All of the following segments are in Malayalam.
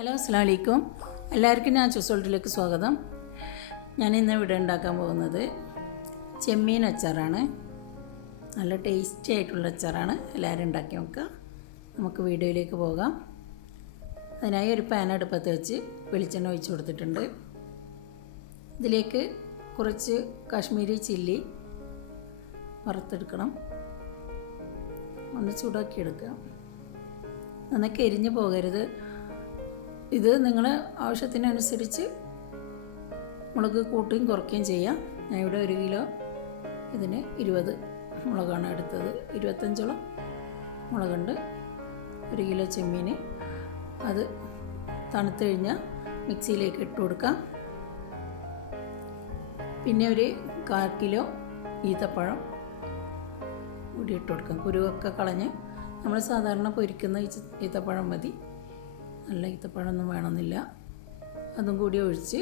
ഹലോ അസ്സലാമു അലൈക്കും. എല്ലാവർക്കും ഞാൻ ചൂസോൾട്ടിലേക്ക് സ്വാഗതം. ഞാൻ ഇന്ന് ഇവിടെ ഉണ്ടാക്കാൻ പോകുന്നത് ചെമ്മീൻ അച്ചാറാണ്. നല്ല ടേസ്റ്റി ആയിട്ടുള്ള അച്ചാറാണ്. എല്ലാവരും ഉണ്ടാക്കി നോക്കുക. നമുക്ക് വീഡിയോയിലേക്ക് പോകാം. അതിനായി ഒരു പാൻ അടുപ്പത്ത് വെച്ച് വെളിച്ചെണ്ണ ഒഴിച്ച് കൊടുത്തിട്ടുണ്ട്. ഇതിലേക്ക് കുറച്ച് കാശ്മീരി ചില്ലി വറുത്തെടുക്കണം. ഒന്ന് ചൂടാക്കിയെടുക്കുക. നന്നായി കരിഞ്ഞു പോകരുത്. ഇത് നിങ്ങൾ ആവശ്യത്തിനനുസരിച്ച് മുളക് കൂട്ടുകയും കുറയ്ക്കുകയും ചെയ്യാം. ഞാൻ ഇവിടെ 1 കിലോ ഇതിന് 20 മുളകാണ് എടുത്തത്. 25ഓളം മുളകുണ്ട്. 1 കിലോ ചെമ്മീൻ. അത് തണുത്ത് കഴിഞ്ഞാൽ മിക്സിയിലേക്ക് ഇട്ട് കൊടുക്കാം. പിന്നെ ഒരു 1/4 കിലോ ഈത്തപ്പഴം കൂടി ഇട്ട് കൊടുക്കാം. കുരുവൊക്കെ കളഞ്ഞ് നമ്മൾ സാധാരണ പൊരിക്കുന്ന ഈത്തപ്പഴം മതി. നല്ല ഈത്തപ്പഴമൊന്നും വേണമെന്നില്ല. അതും കൂടി ഒഴിച്ച്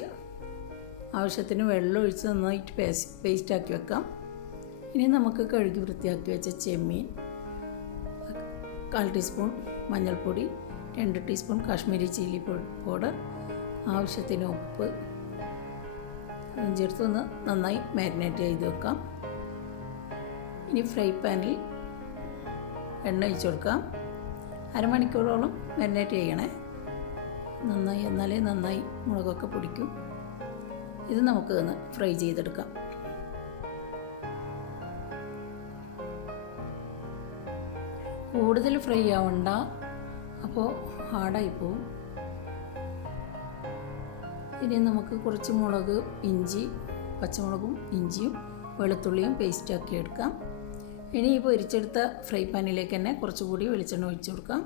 ആവശ്യത്തിന് വെള്ളം ഒഴിച്ച് നന്നായിട്ട് പേസ്റ്റാക്കി വെക്കാം. ഇനി നമുക്ക് കഴുകി വൃത്തിയാക്കി വെച്ച ചെമ്മീൻ, 1/4 ടീസ്പൂൺ മഞ്ഞൾപ്പൊടി, 2 ടീസ്പൂൺ കാശ്മീരി ചില്ലി പൗഡർ, ആവശ്യത്തിന് ഉപ്പ് ചേർത്തൊന്ന് നന്നായി മാരിനേറ്റ് ചെയ്ത് വെക്കാം. ഇനി ഫ്രൈ പാനിൽ എണ്ണ ഒഴിച്ച് കൊടുക്കാം. അരമണിക്കൂറോളം മാരിനേറ്റ് ചെയ്യണേ. എന്നാലേ നന്നായി മുളകൊക്കെ പിടിക്കും. ഇത് നമുക്ക് ഒന്ന് ഫ്രൈ ചെയ്തെടുക്കാം. കൂടുതൽ ഫ്രൈ ആവണ്ട, അപ്പോൾ ഹാർഡായി പോവും. ഇനി നമുക്ക് കുറച്ച് മുളക്, ഇഞ്ചി, പച്ചമുളകും ഇഞ്ചിയും വെളുത്തുള്ളിയും പേസ്റ്റാക്കി എടുക്കാം. ഇനി ഈ പൊരിച്ചെടുത്ത ഫ്രൈ പാനിലേക്ക് തന്നെ കുറച്ചുകൂടി വെളിച്ചെണ്ണ ഒഴിച്ച് കൊടുക്കാം.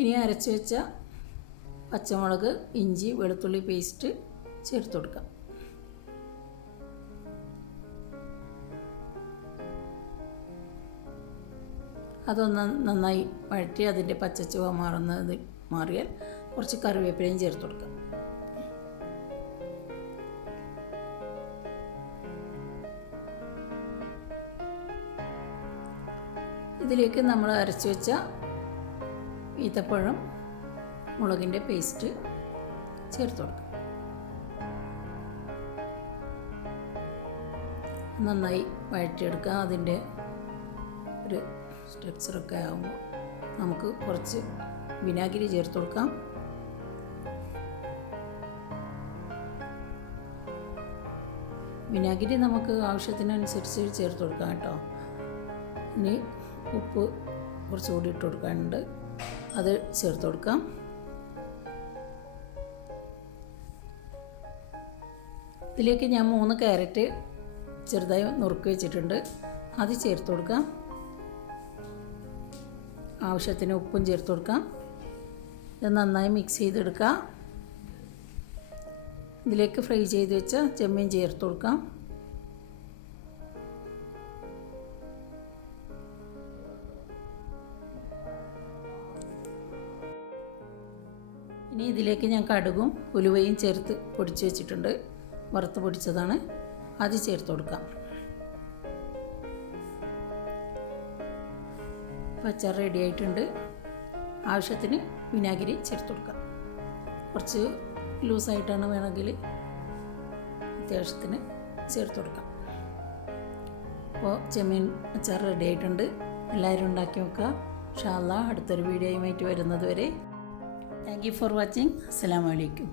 ഇനി അരച്ച് വെച്ച പച്ചമുളക്, ഇഞ്ചി, വെളുത്തുള്ളി പേസ്റ്റ് ചേർത്ത് കൊടുക്കാം. അതൊന്ന് നന്നായി വഴറ്റി അതിൻ്റെ പച്ചച്ചുവ മാറിയാൽ കുറച്ച് കറിവേപ്പിലയും ചേർത്ത് കൊടുക്കാം. ഇതിലേക്ക് നമ്മൾ അരച്ച് വെച്ച ഈത്തപ്പഴം, മുളകിൻ്റെ പേസ്റ്റ് ചേർത്ത് കൊടുക്കാം. നന്നായി വഴറ്റിയെടുക്കുക. അതിൻ്റെ ഒരു സ്ട്രക്ചറൊക്കെ ആകുമ്പോൾ നമുക്ക് കുറച്ച് വിനാഗിരി ചേർത്ത് കൊടുക്കാം. വിനാഗിരി നമുക്ക് ആവശ്യത്തിനനുസരിച്ച് ചേർത്ത് കൊടുക്കാം കേട്ടോ. ഇനി ഉപ്പ് കുറച്ചുകൂടി ഇട്ട് കൊടുക്കാനുണ്ട്. അത് ചേർത്ത് കൊടുക്കാം. ഇതിലേക്ക് ഞാൻ 3 ക്യാരറ്റ് ചെറുതായി നുറുക്കി വെച്ചിട്ടുണ്ട്. അത് ചേർത്ത് കൊടുക്കാം. ആവശ്യത്തിന് ഉപ്പും ചേർത്ത് കൊടുക്കാം. ഇത് നന്നായി മിക്സ് ചെയ്തെടുക്കാം. ഇതിലേക്ക് ഫ്രൈ ചെയ്ത് വെച്ച ചെമ്മീൻ ചേർത്ത് കൊടുക്കാം. ഇനി ഇതിലേക്ക് ഞാൻ കടുകും ഉലുവയും ചേർത്ത് പൊടിച്ച് വെച്ചിട്ടുണ്ട്. വറുത്ത് പൊടിച്ചതാണ്. അത് ചേർത്ത് കൊടുക്കാം. അച്ചാർ റെഡി ആയിട്ടുണ്ട്. ആവശ്യത്തിന് വിനാഗിരി ചേർത്ത് കൊടുക്കാം. കുറച്ച് ലൂസായിട്ടാണ് വേണമെങ്കിൽ അത്യാവശ്യത്തിന് ചേർത്ത് കൊടുക്കാം. അപ്പോൾ ചെമ്മീൻ അച്ചാർ റെഡി ആയിട്ടുണ്ട്. എല്ലാവരും ഉണ്ടാക്കി നോക്കുക. ഇൻഷാ അല്ലാഹ് അടുത്തൊരു വീഡിയോയുമായിട്ട് വരുന്നത് വരെ താങ്ക് യു ഫോർ വാച്ചിങ്. അസ്സലാമു അലൈക്കും.